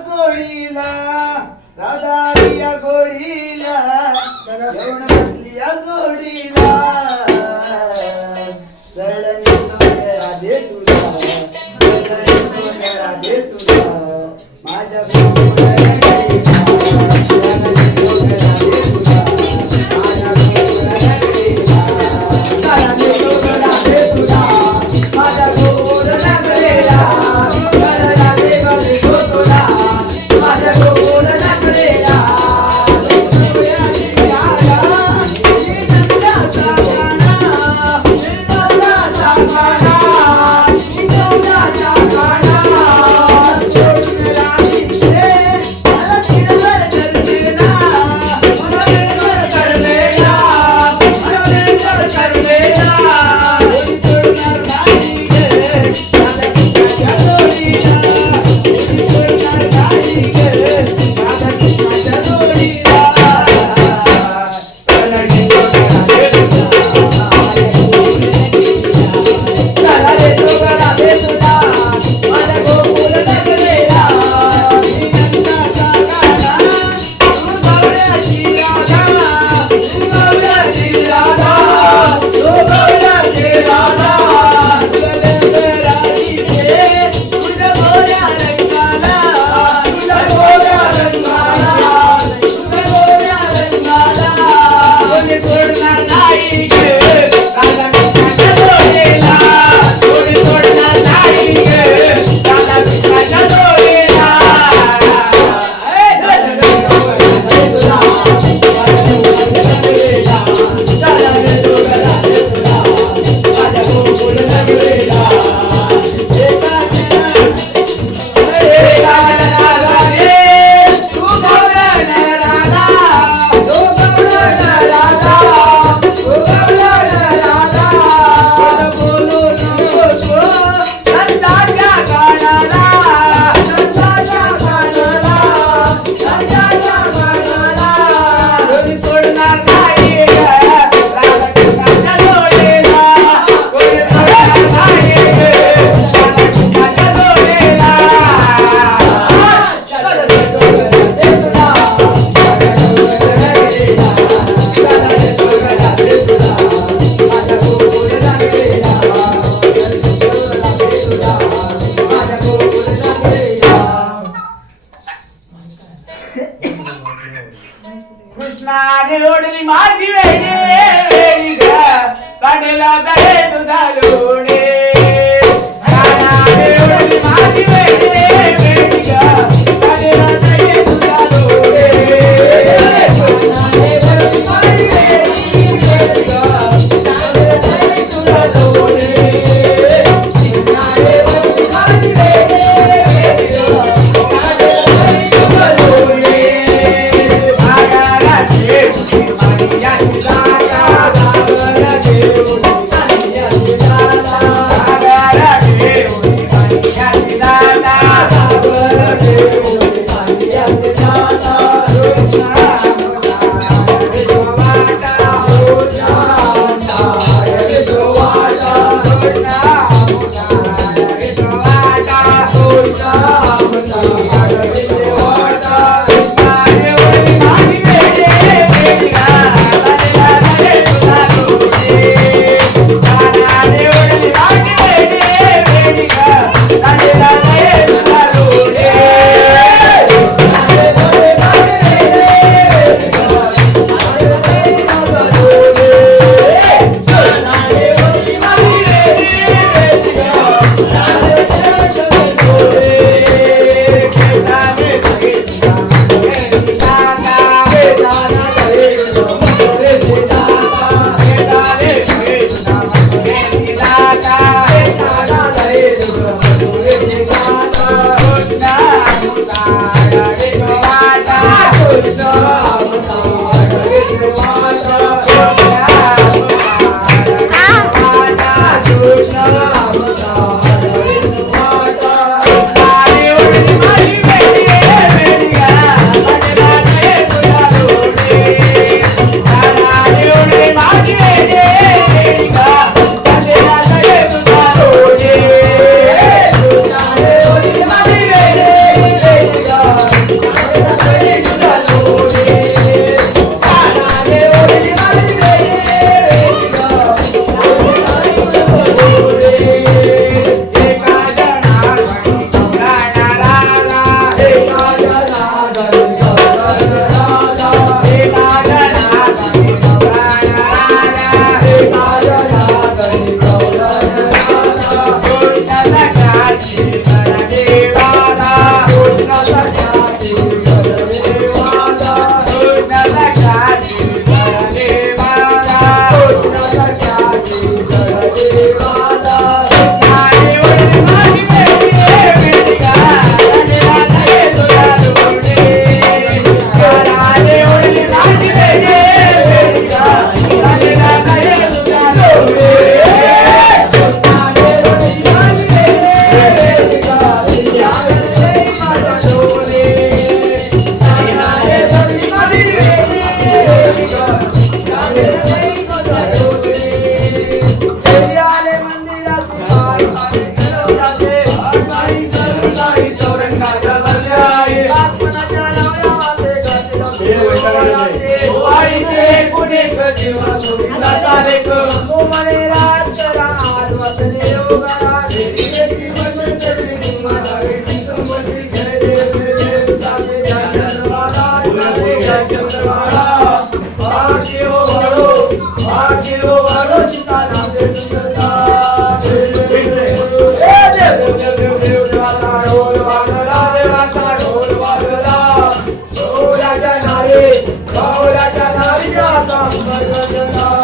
जोडीला राधारिया गोडीला येऊन बसली या जोडीला चढणी तोंडरा दे तुला चढणी तोंडरा दे तुला माझ्या गोडीला चढणी तोंडरा दे तुला माझ्या गोडीला चढणी तोंडरा दे तुला माझ्या गोडीला कृष्णाने ओढली माझी वेणी ग काढला दळे तुझा लोणे कृष्णाने ओढली माझी वेणी ग काढला दळे तुझा लोणे कृष्णाने ओढली माझी वेणी ग काढला दळे तुझा लोणे कृष्णाने ओढली माझी वेणी ग काढला दळे तुझा लोणे Maria कृष्णाचा काठी मला देवाला कृष्णाचा काठी मला देवाला कृष्णाचा काठी मला देवाला कृष्णाचा काठी मला देवाला आणि वडील माझी वेदिका राजा ये तुझा लोणे आणि वडील माझी वेदिका राजा ये तुझा लोणे राजा नारी